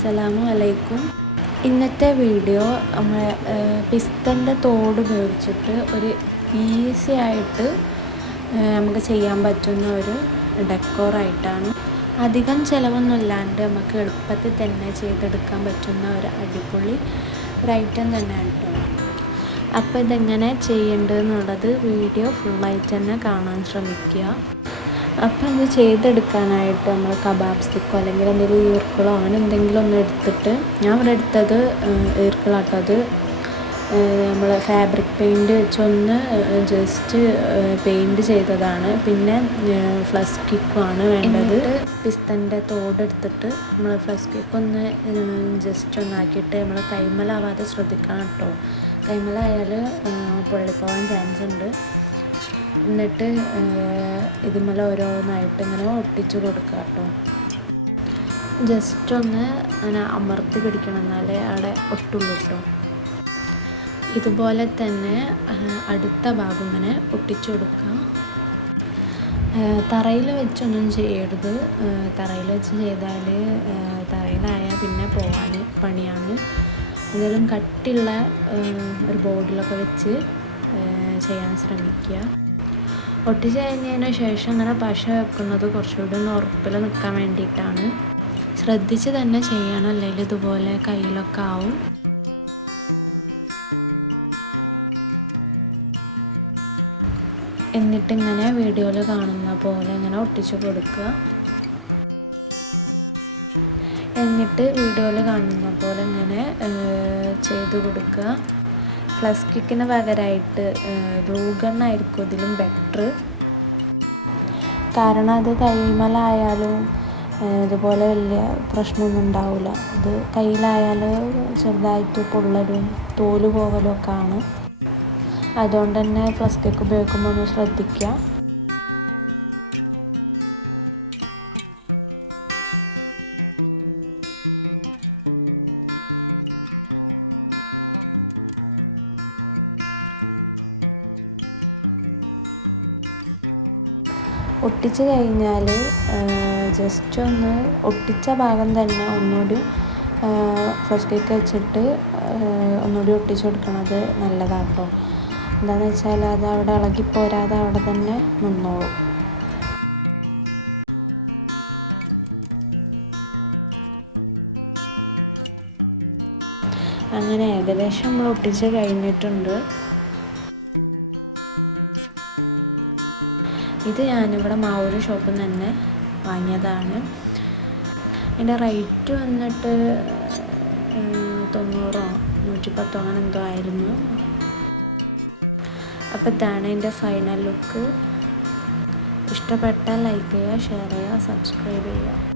അസ്സലാമു അലൈക്കും. ഇന്നത്തെ വീഡിയോ നമ്മൾ പിസ്തൻ്റെ തോട് ഉപയോഗിച്ചിട്ട് ഒരു ഈസി ആയിട്ട് നമുക്ക് ചെയ്യാൻ പറ്റുന്ന ഒരു ഡെക്കോറായിട്ടാണ്. അധികം ചിലവൊന്നുമില്ലാണ്ട് നമുക്ക് എളുപ്പത്തിൽ തന്നെ ചെയ്തെടുക്കാൻ പറ്റുന്ന ഒരു അടിപൊളി ഒരു ഐറ്റം തന്നെയാണ് കേട്ടോ. അപ്പോൾ ഇതെങ്ങനെ ചെയ്യേണ്ടതെന്നുള്ളത് വീഡിയോ ഫുള്ളായിട്ട് തന്നെ കാണാൻ ശ്രമിക്കുക. അപ്പം ഇത് ചെയ്തെടുക്കാനായിട്ട് നമ്മൾ കബാബ് സ്റ്റിക്കോ അല്ലെങ്കിൽ എന്തെങ്കിലും ഈർക്കിളോ അങ്ങനെ എന്തെങ്കിലും ഒന്ന് എടുത്തിട്ട്, ഞാൻ ഇവിടെ എടുത്തത് ഈർക്കിളാട്ടോ. അത് നമ്മൾ ഫാബ്രിക് പെയിൻറ്റ് വെച്ചൊന്ന് ജസ്റ്റ് പെയിൻറ്റ് ചെയ്തതാണ്. പിന്നെ ഫ്ലസ് കിക്കുമാണ് വേണ്ടത്. പിസ്തൻ്റെ തോടെടുത്തിട്ട് നമ്മൾ ഫ്ലസ് കിക്ക് ഒന്ന് ജസ്റ്റ് ഒന്നാക്കിയിട്ട് നമ്മൾ കൈമലാവാതെ ശ്രദ്ധിക്കണം കേട്ടോ. കൈമലായാൽ പൊള്ളിപ്പോവാൻ ചാൻസ് ഉണ്ട്. എന്നിട്ട് ഇതുമേലെ ഓരോന്നായിട്ട് ഇങ്ങനെ ഒട്ടിച്ച് കൊടുക്കുക കേട്ടോ. ജസ്റ്റ് ഒന്ന് അങ്ങനെ അമർത്തി പിടിക്കണം, എന്നാലേ അവിടെ ഒട്ടുള്ളൂ കേട്ടോ. ഇതുപോലെ തന്നെ അടുത്ത ഭാഗം ഇങ്ങനെ ഒട്ടിച്ചു കൊടുക്കുക. തറയിൽ വെച്ചൊന്നും ചെയ്യരുത്. തറയിൽ വെച്ച് ചെയ്താൽ തറയിലായാൽ പിന്നെ പോവാൻ പണിയാണ്. എന്തെങ്കിലും കട്ടിയുള്ള ഒരു ബോർഡിലൊക്കെ വെച്ച് ചെയ്യാൻ ശ്രമിക്കുക. ഒട്ടിച്ച് കഴിഞ്ഞതിന് ശേഷം ഇങ്ങനെ പശ വെക്കുന്നത് കുറച്ചുകൂടി ഒന്ന് ഉറപ്പിൽ നിൽക്കാൻ വേണ്ടിയിട്ടാണ്. ശ്രദ്ധിച്ച് തന്നെ ചെയ്യണം, അല്ലെങ്കിൽ ഇതുപോലെ കയ്യിലൊക്കെ ആവും. എന്നിട്ടിങ്ങനെ വീഡിയോയിൽ കാണുന്ന പോലെ ഇങ്ങനെ ഒട്ടിച്ച് കൊടുക്കുക. എന്നിട്ട് വീഡിയോയിൽ കാണുന്ന പോലെ ഇങ്ങനെ ചെയ്ത് കൊടുക്കുക. ഫ്ലസ് കിക്കിന് പകരമായിട്ട് ഗ്ലൂ ഗണ്ണായിരിക്കും ഇതിലും ബെറ്റർ. കാരണം അത് കൈമലായാലും ഇതുപോലെ വലിയ പ്രശ്നമൊന്നും ഉണ്ടാവില്ല. ഇത് കയ്യിലായാൽ ചെറുതായിട്ട് പൊള്ളലും തോല് പോകലും ഒക്കെ ആണ്. അതുകൊണ്ട് തന്നെ ഫ്ലസ് കിക്ക് ഉപയോഗിക്കുമ്പോൾ ഒന്ന് ശ്രദ്ധിക്കുക. ഒട്ടിച്ച് കഴിഞ്ഞാൽ ജസ്റ്റ് ഒന്ന് ഒട്ടിച്ച ഭാഗം തന്നെ ഒന്നുകൂടി ഫ്ലസ് കേക്ക് വെച്ചിട്ട് ഒന്നുകൂടി ഒട്ടിച്ച് കൊടുക്കണത് നല്ലതാണ് കേട്ടോ. എന്താണെന്ന് വെച്ചാൽ അത് അവിടെ ഇളകിപ്പോരാതെ അവിടെ തന്നെ നിന്നോളും. അങ്ങനെ ഏകദേശം നമ്മൾ ഒട്ടിച്ച് കഴിഞ്ഞിട്ടുണ്ട്. ഇത് ഞാനിവിടെ മാവൂര് ഷോപ്പിൽ നിന്ന് തന്നെ വാങ്ങിയതാണ്. ഇതിൻ്റെ റേറ്റ് വന്നിട്ട് 90 110 അങ്ങനെ എന്തോ ആയിരുന്നു. അപ്പോൾ ഇതാണ് എൻ്റെ ഫൈനൽ ലുക്ക്. ഇഷ്ടപ്പെട്ടാൽ ലൈക്ക് ചെയ്യുക, ഷെയർ ചെയ്യുക, സബ്സ്ക്രൈബ് ചെയ്യുക.